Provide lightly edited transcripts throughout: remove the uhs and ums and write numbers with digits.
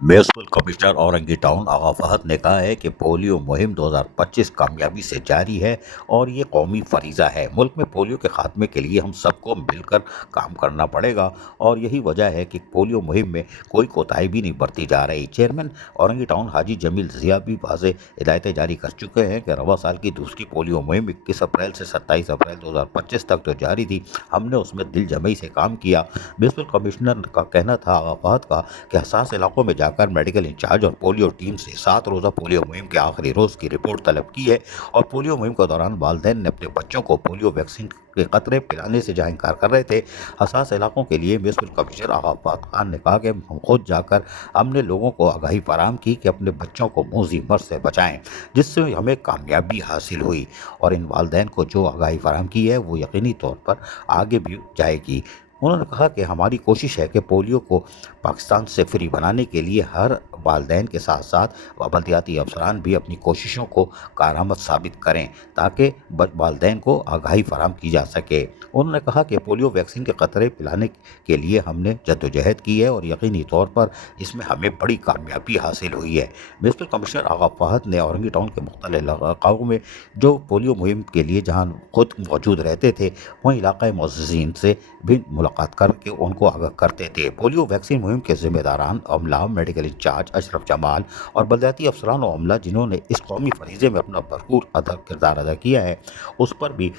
Municipal commissioner Orangi town आगा फहद ने कहा है कि पोलियो मुहिम 2025 कामयाबी से जारी है और ये कौमी फरीज़ा है। मुल्क में पोलियो के खात्मे के लिए हम सबको मिलकर काम करना पड़ेगा और यही वजह है कि पोलियो मुहिम में कोई कोताही भी नहीं बरती जा रही। चेयरमैन औरंगी टाउन हाजी जमील ज़िया भी वाज़ेह हिदायतें जारी कर चुके हैं कि रवा साल की दूसरी पोलियो मुहिम 21 अप्रैल से 27 अप्रैल 2025 तक जो जारी थी, हमने उसमें दिल जमई से काम किया। म्यूनिसिपल कमिश्नर का कहना था आगा फहद का कि हसास इलाकों में जाकर मेडिकल इंचार्ज और पोलियो टीम से 7 रोज़ा पोलियो मुहिम के आखिरी रोज़ की रिपोर्ट तलब की है और पोलियो मुहिम के दौरान वालिदैन ने अपने बच्चों को पोलियो वैक्सीन के कतरे पिलाने से जहाँ इनकार कर रहे थे। हसास इलाकों के लिए म्यूनिसिपल कमिश्नर आगा फहद खान ने कहा कि हम खुद जाकर हमने लोगों को आगाही फराहम की कि अपने बच्चों को मूजी मर्ज से बचाएं, जिससे हमें कामयाबी हासिल हुई और इन वालिदैन को जो आगाही फराहम की है वो यकीनी तौर पर आगे भी जाएगी। उन्होंने कहा कि हमारी कोशिश है कि पोलियो को पाकिस्तान से फ्री बनाने के लिए हर वालिदैन के साथ साथ बलदियाती अफसरान भी अपनी कोशिशों को कारआमद साबित करें ताकि वालिदैन को आगाही फराहम की जा सके। उन्होंने कहा कि पोलियो वैक्सीन के कतरे पिलाने के लिए हमने जद्दोजहद की है और यकीनी तौर पर इसमें हमें बड़ी कामयाबी हासिल हुई है। म्यूनिसिपल कमिश्नर आगा फहद ने औरंगी टाउन के मुख्तलिफ इलाक़ों में जो पोलियो मुहिम के लिए जहाँ खुद मौजूद रहते थे, वहीं इलाक़ाई मुअज़्ज़िज़ीन से भी मुलाकात करके उनको आगाह करते थे। पोलियो वैक्सीन मुहिम के ज़िम्मेदारान अमला, मेडिकल इंचार्ज अशरफ जमाल और बलदियाती अफसरान व अमला जिन्होंने इस कौमी फरीज़े में अपना भरपूर किरदार अदा किया है, उस पर भी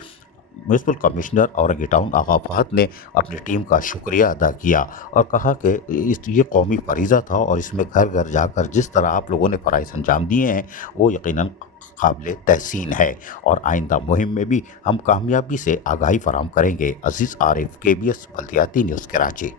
म्यूनिसिपल कमिश्नर औरंगी टाउन आगा फहद ने अपनी टीम का शुक्रिया अदा किया और कहा कि ये कौमी फरीज़ा था और इसमें घर घर जाकर जिस तरह आप लोगों ने फ़राइज़ अंजाम दिए हैं वो यकीनन काबिल तहसीन है और आइंदा मुहिम में भी हम कामयाबी से आगाही फराहम करेंगे। अजीज़ आरिफ, KBS बल्दियाती न्यूज़, कराची।